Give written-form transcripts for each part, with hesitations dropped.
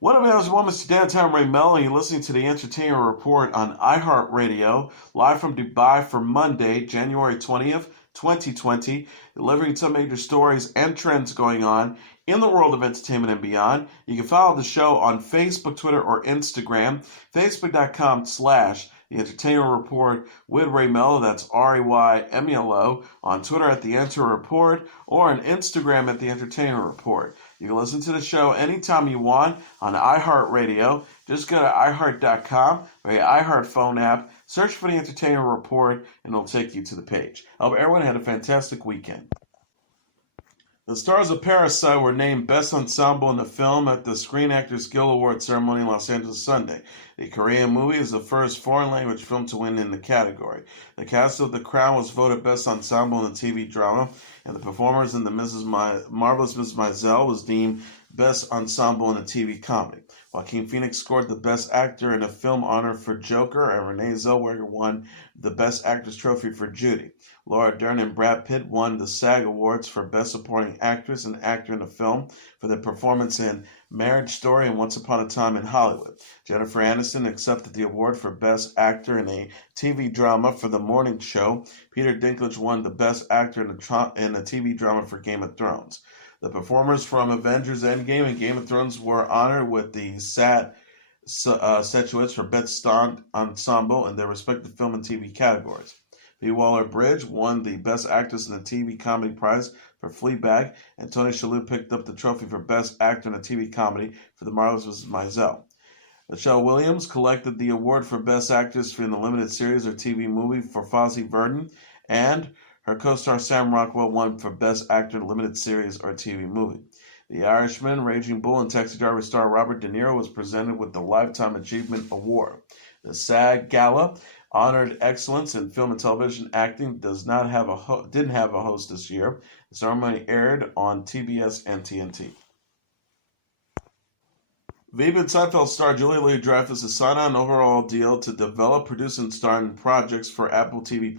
What up, everyone? Mr. Downtown Ray Melo, and you're listening to the Entertainment Report on iHeartRadio, live from Dubai for Monday, January 20th, 2020, delivering some major stories and trends going on in the world of entertainment and beyond. You can follow the show on Facebook, Twitter, or Instagram, facebook.com/The Entertainment Report with Ray Melo, that's RAYMELO, on Twitter at The Enter Report, or on Instagram at The Entertainment Report. You can listen to the show anytime you want on iHeartRadio. Just go to iHeart.com or your iHeart phone app, search for The Entertainment Report, and it'll take you to the page. I hope everyone had a fantastic weekend. The stars of Parasite were named Best Ensemble in the Film at the Screen Actors Guild Award ceremony in Los Angeles Sunday. The Korean movie is the first foreign language film to win in the category. The cast of The Crown was voted Best Ensemble in the TV drama, and the performers in the Marvelous Mrs. Maisel was deemed Best Ensemble in a TV comedy. Joaquin Phoenix scored the Best Actor in a Film honor for Joker, and Renee Zellweger won the Best Actress trophy for Judy. Laura Dern and Brad Pitt won the SAG Awards for Best Supporting Actress and Actor in a Film for their performance in Marriage Story and Once Upon a Time in Hollywood. Jennifer Aniston accepted the award for Best Actor in a TV Drama for The Morning Show. Peter Dinklage won the Best Actor in a TV Drama for Game of Thrones. The performers from Avengers Endgame and Game of Thrones were honored with the statuettes for Best Ensemble in their respective film and TV categories. Phoebe Waller-Bridge won the Best Actress in a TV Comedy prize for Fleabag, and Tony Shalhoub picked up the trophy for Best Actor in a TV Comedy for The Marvelous Mrs. Maisel. Michelle Williams collected the award for Best Actress in a Limited Series or TV Movie for Fosse Verdon, and her co-star Sam Rockwell won for Best Actor in a Limited Series or TV Movie. The Irishman, Raging Bull, and Taxi Driver star Robert De Niro was presented with the Lifetime Achievement Award. The SAG Gala honored excellence in film and television acting. Didn't have a host this year. The ceremony aired on TBS and TNT. Viva Seinfeld star Julia Louis-Dreyfus has signed on an overall deal to develop, produce, and star in projects for Apple TV+.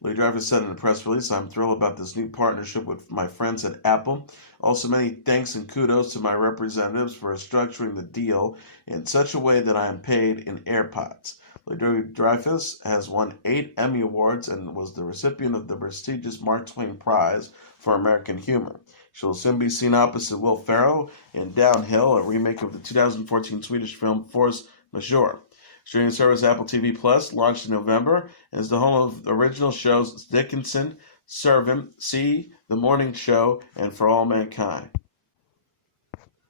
Louis-Dreyfus said in a press release, "I'm thrilled about this new partnership with my friends at Apple. Also, many thanks and kudos to my representatives for structuring the deal in such a way that I am paid in AirPods." Louis-Dreyfus has won 8 Emmy Awards and was the recipient of the prestigious Mark Twain Prize for American Humor. She will soon be seen opposite Will Ferrell in Downhill, a remake of the 2014 Swedish film Force Majeure. Streaming service Apple TV Plus launched in November and is the home of original shows Dickinson, Servant, See, The Morning Show, and For All Mankind.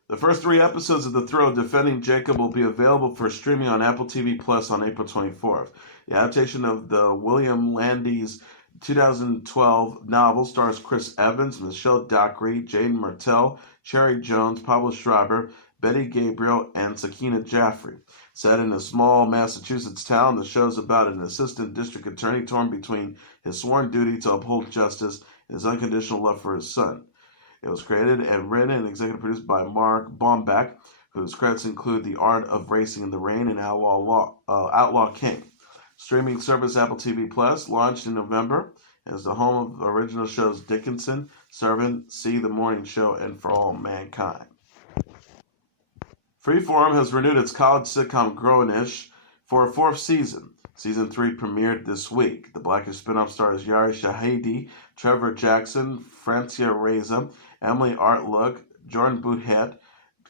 The first 3 episodes of The Thrill of Defending Jacob will be available for streaming on Apple TV Plus on April 24th. The adaptation of the William Landy's 2012 novel stars Chris Evans, Michelle Dockery, Jane Martell, Cherry Jones, Pablo Schreiber, Betty Gabriel, and Sakina Jaffrey. Set in a small Massachusetts town, the show is about an assistant district attorney torn between his sworn duty to uphold justice and his unconditional love for his son. It was created and written and executive produced by Mark Baumbach, whose credits include The Art of Racing in the Rain and Outlaw King. Streaming service Apple TV Plus launched in November and is the home of original shows Dickinson, Servant, See, The Morning Show, and For All Mankind. Freeform has renewed its college sitcom Grownish for a 4th season. Season 3 premiered this week. The Blackish spinoff stars Yari Shahidi, Trevor Jackson, Francia Reza, Emily Artlook, Jordan Boothet,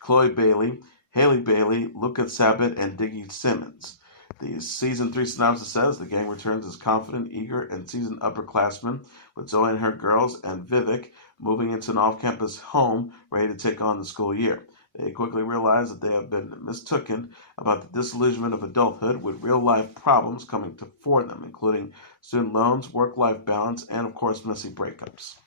Chloe Bailey, Haley Bailey, Luca Sabat, and Diggy Simmons. The Season 3 synopsis says the gang returns as confident, eager, and seasoned upperclassmen, with Zoe and her girls and Vivek moving into an off-campus home ready to take on the school year. They quickly realize that they have been mistaken about the disillusionment of adulthood, with real-life problems coming for them, including student loans, work-life balance, and, of course, messy breakups.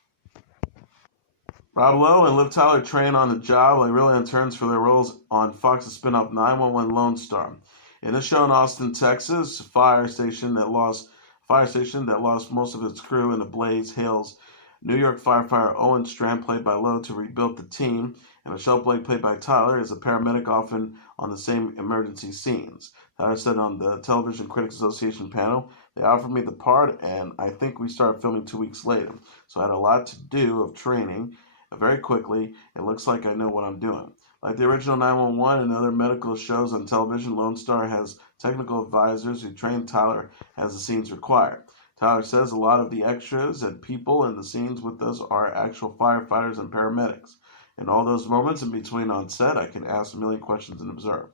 Rob Lowe and Liv Tyler train on the job while they really interns for their roles on Fox's spinoff 911 Lone Star. In a show in Austin, Texas, fire station that lost most of its crew in a blaze hails New York firefighter Owen Strand, played by Lowe, to rebuild the team, and Michelle Blake, played by Tyler, is a paramedic often on the same emergency scenes. Tyler said on the Television Critics Association panel, "They offered me the part, and I think we started filming 2 weeks later. So I had a lot to do of training Very quickly, it looks like I know what I'm doing. Like the original 911 and other medical shows on television, Lone Star has technical advisors who train Tyler as the scenes require. Tyler says a lot of the extras and people in the scenes with us are actual firefighters and paramedics. In all those moments in between on set, I can ask a million questions and observe.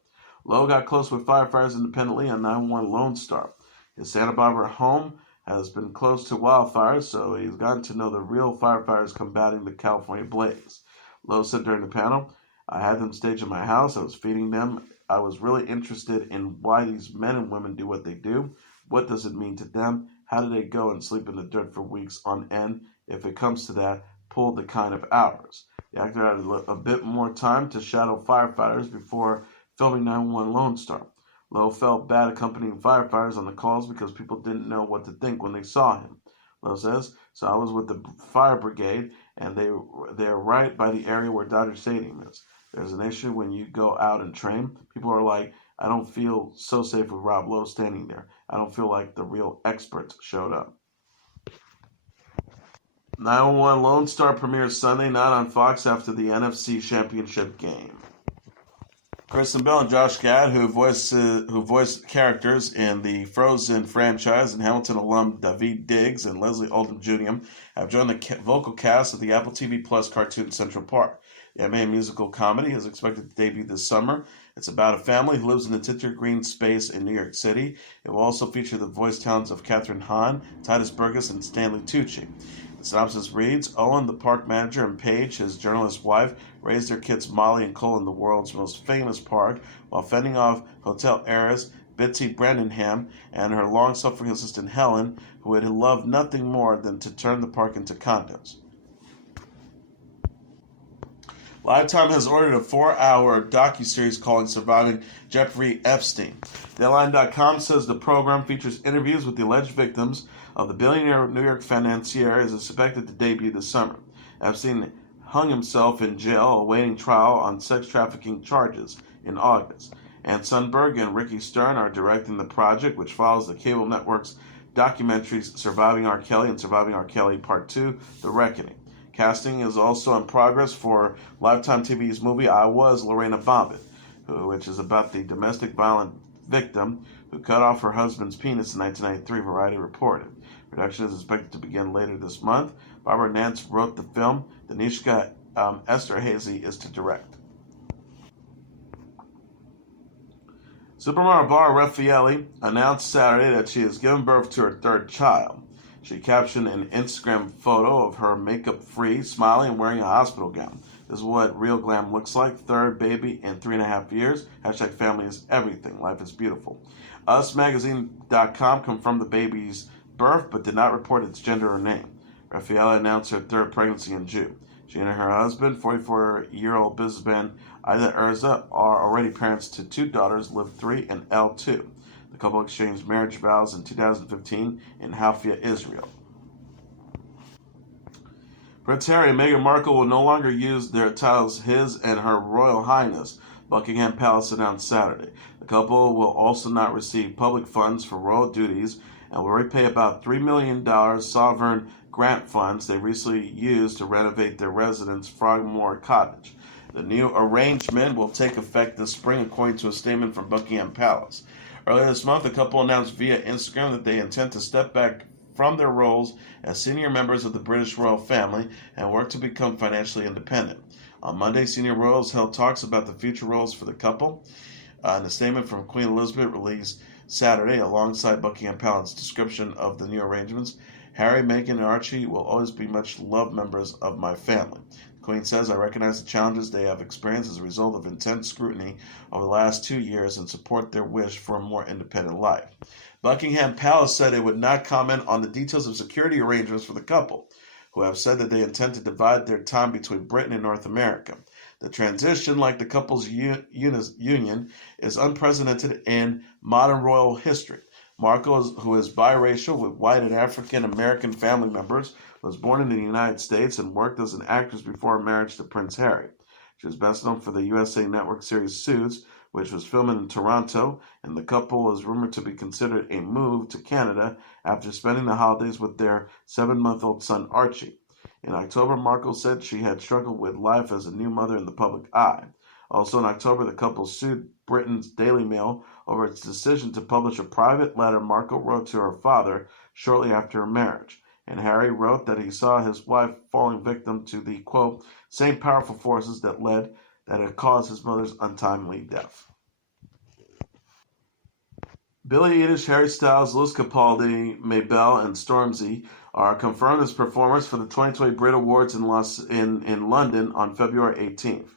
Lowe got close with firefighters independently on 911 Lone Star. His Santa Barbara home has been close to wildfires, so he's gotten to know the real firefighters combating the California blaze. Lowe said during the panel, I had them staged in my house. I was feeding them. I was really interested in why these men and women do what they do. What does it mean to them? How do they go and sleep in the dirt for weeks on end? If it comes to that, pull the kind of hours. The actor had a bit more time to shadow firefighters before filming 911 Lone Star. Lowe felt bad accompanying firefighters on the calls because people didn't know what to think when they saw him. Lowe says, so I was with the fire brigade, and they're right by the area where Dodger Stadium is. There's an issue when you go out and train. People are like, I don't feel so safe with Rob Lowe standing there. I don't feel like the real experts showed up. 911 Lone Star premieres Sunday night on Fox after the NFC Championship game. Kristen Bell and Josh Gad, who voiced characters in the Frozen franchise, and Hamilton alum Daveed Diggs and Leslie Odom Jr. have joined the vocal cast of the Apple TV Plus cartoon Central Park. The animated musical comedy is expected to debut this summer. It's about a family who lives in the Titcher Green space in New York City. It will also feature the voice talents of Catherine Hahn, Titus Burgess, and Stanley Tucci. The synopsis reads, Owen, the park manager, and Paige, his journalist wife, raised their kids Molly and Cole in the world's most famous park while fending off hotel heiress Bitsy Brandenham and her long-suffering assistant Helen, who had loved nothing more than to turn the park into condos. Lifetime has ordered a 4-hour docu-series called Surviving Jeffrey Epstein. Deadline.com says the program features interviews with the alleged victims of the billionaire New York financier is expected to debut this summer. Epstein hung himself in jail awaiting trial on sex trafficking charges in August. Ann Sundberg and Ricky Stern are directing the project, which follows the cable network's documentaries Surviving R. Kelly and Surviving R. Kelly Part 2, The Reckoning. Casting is also in progress for Lifetime TV's movie I Was Lorena Bobbitt, which is about the domestic violence victim who cut off her husband's penis in 1993, Variety reported. Production is expected to begin later this month. Barbara Nance wrote the film. Danishka Esterhazy is to direct. Supermodel Refaeli announced Saturday that she has given birth to her third child. She captioned an Instagram photo of her makeup-free, smiling, and wearing a hospital gown. This is what real glam looks like. Third baby in 3.5 years. Hashtag family is everything. Life is beautiful. UsMagazine.com confirmed the baby's birth, but did not report its gender or name. Refaeli announced her third pregnancy in June. She and her husband, 44-year-old businessman Ida Erza, are already parents to two daughters, Liv 3 and L 2. The couple exchanged marriage vows in 2015 in Haifa, Israel. Prince Harry and Meghan Markle will no longer use their titles His and Her Royal Highness, Buckingham Palace announced Saturday. The couple will also not receive public funds for royal duties and will repay about $3 million sovereign grant funds they recently used to renovate their residence, Frogmore Cottage. The new arrangement will take effect this spring, according to a statement from Buckingham Palace. Earlier this month, the couple announced via Instagram that they intend to step back from their roles as senior members of the British royal family and work to become financially independent. On Monday, senior royals held talks about the future roles for the couple. In a statement from Queen Elizabeth released Saturday, alongside Buckingham Palace's description of the new arrangements, Harry, Meghan, and Archie will always be much loved members of my family. The Queen says, I recognize the challenges they have experienced as a result of intense scrutiny over the last 2 years and support their wish for a more independent life. Buckingham Palace said it would not comment on the details of security arrangements for the couple, who have said that they intend to divide their time between Britain and North America. The transition, like the couple's union, is unprecedented in modern royal history. Markle, who is biracial with white and African American family members, was born in the United States and worked as an actress before her marriage to Prince Harry. She was best known for the USA Network series Suits, which was filmed in Toronto, and the couple is rumored to be considered a move to Canada after spending the holidays with their 7-month-old son Archie. In October, Markle said she had struggled with life as a new mother in the public eye. Also in October, the couple sued Britain's Daily Mail over its decision to publish a private letter Markle wrote to her father shortly after her marriage. And Harry wrote that he saw his wife falling victim to the, quote, same powerful forces that had caused his mother's untimely death. Billie Eilish, Harry Styles, Lewis Capaldi, Mabel, and Stormzy are confirmed as performers for the 2020 BRIT Awards in London on February 18th.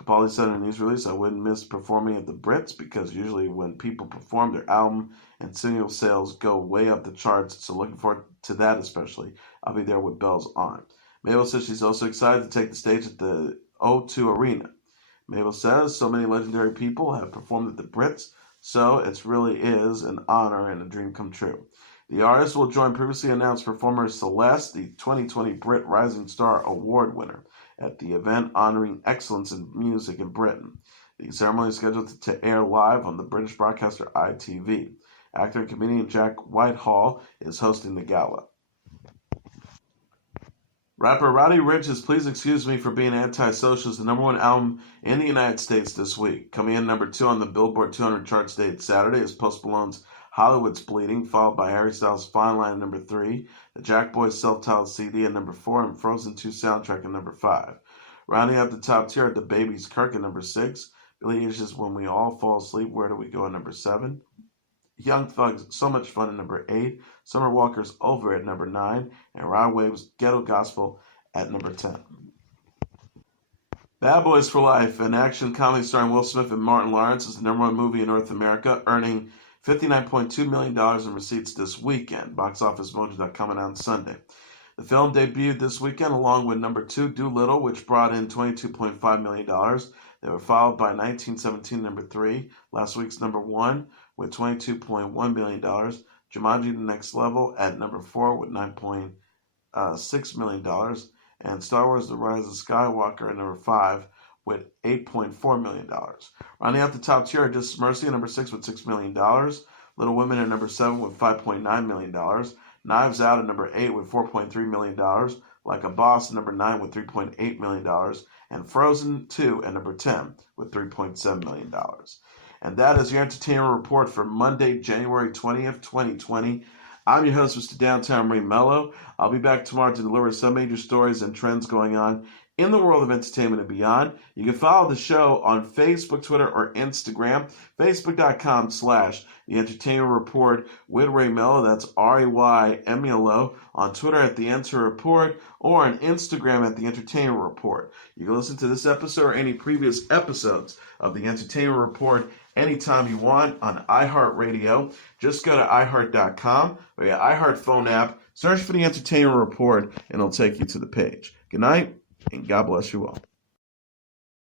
Capaldi said in a news release, I wouldn't miss performing at the Brits because usually when people perform, their album and single sales go way up the charts, so looking forward to that especially. I'll be there with bells on. Mabel says she's also excited to take the stage at the O2 Arena. Mabel says so many legendary people have performed at the Brits, so it really is an honor and a dream come true. The artist will join previously announced performer Celeste, the 2020 BRIT Rising Star Award winner, at the event honoring excellence in music in Britain. The ceremony is scheduled to air live on the British broadcaster ITV. Actor and comedian Jack Whitehall is hosting the gala. Rapper Roddy Ricch has Please Excuse Me for Being Antisocial is the #1 album in the United States this week. Coming in #2 on the Billboard 200 charts dated Saturday is Post Malone's Hollywood's Bleeding, followed by Harry Styles' Fine Line at #3, the Jack Boy's self-titled CD at #4, and Frozen 2 soundtrack at #5. Rounding out the top tier are The Baby's Kirk at #6, Billie Eilish's When We All Fall Asleep, Where Do We Go at #7, Young Thug's So Much Fun at #8, Summer Walker's Over at #9, and Rod Wave's Ghetto Gospel at #10. Bad Boys for Life, an action comedy starring Will Smith and Martin Lawrence, is the #1 movie in North America, earning $59.2 million in receipts this weekend. BoxOfficeMojo.com announced Sunday. The film debuted this weekend along with #2 Doolittle, which brought in $22.5 million. They were followed by 1917 #3, last week's #1 with $22.1 million. Jumanji: The Next Level at #4 with $9.6 million. And Star Wars: The Rise of Skywalker at #5 with $8.4 million. Rounding out the top tier are Just Mercy at #6 with $6 million. Little Women at #7 with $5.9 million. Knives Out at #8 with $4.3 million. Like a Boss at #9 with $3.8 million. And Frozen 2 at #10 with $3.7 million. And that is your entertainment report for Monday, January 20th, 2020. I'm your host, Mr. Downtown Melo. I'll be back tomorrow to deliver some major stories and trends going on in the world of entertainment and beyond. You can follow the show on Facebook, Twitter, or Instagram. Facebook.com/The Entertainment Report with Ray Melo. That's RAYMELO. On Twitter at The Enter Report, or on Instagram at The Entertainment Report. You can listen to this episode or any previous episodes of The Entertainment Report anytime you want on iHeartRadio. Just go to iHeart.com or your iHeart phone app, search for The Entertainment Report, and it'll take you to the page. Good night, and God bless you all.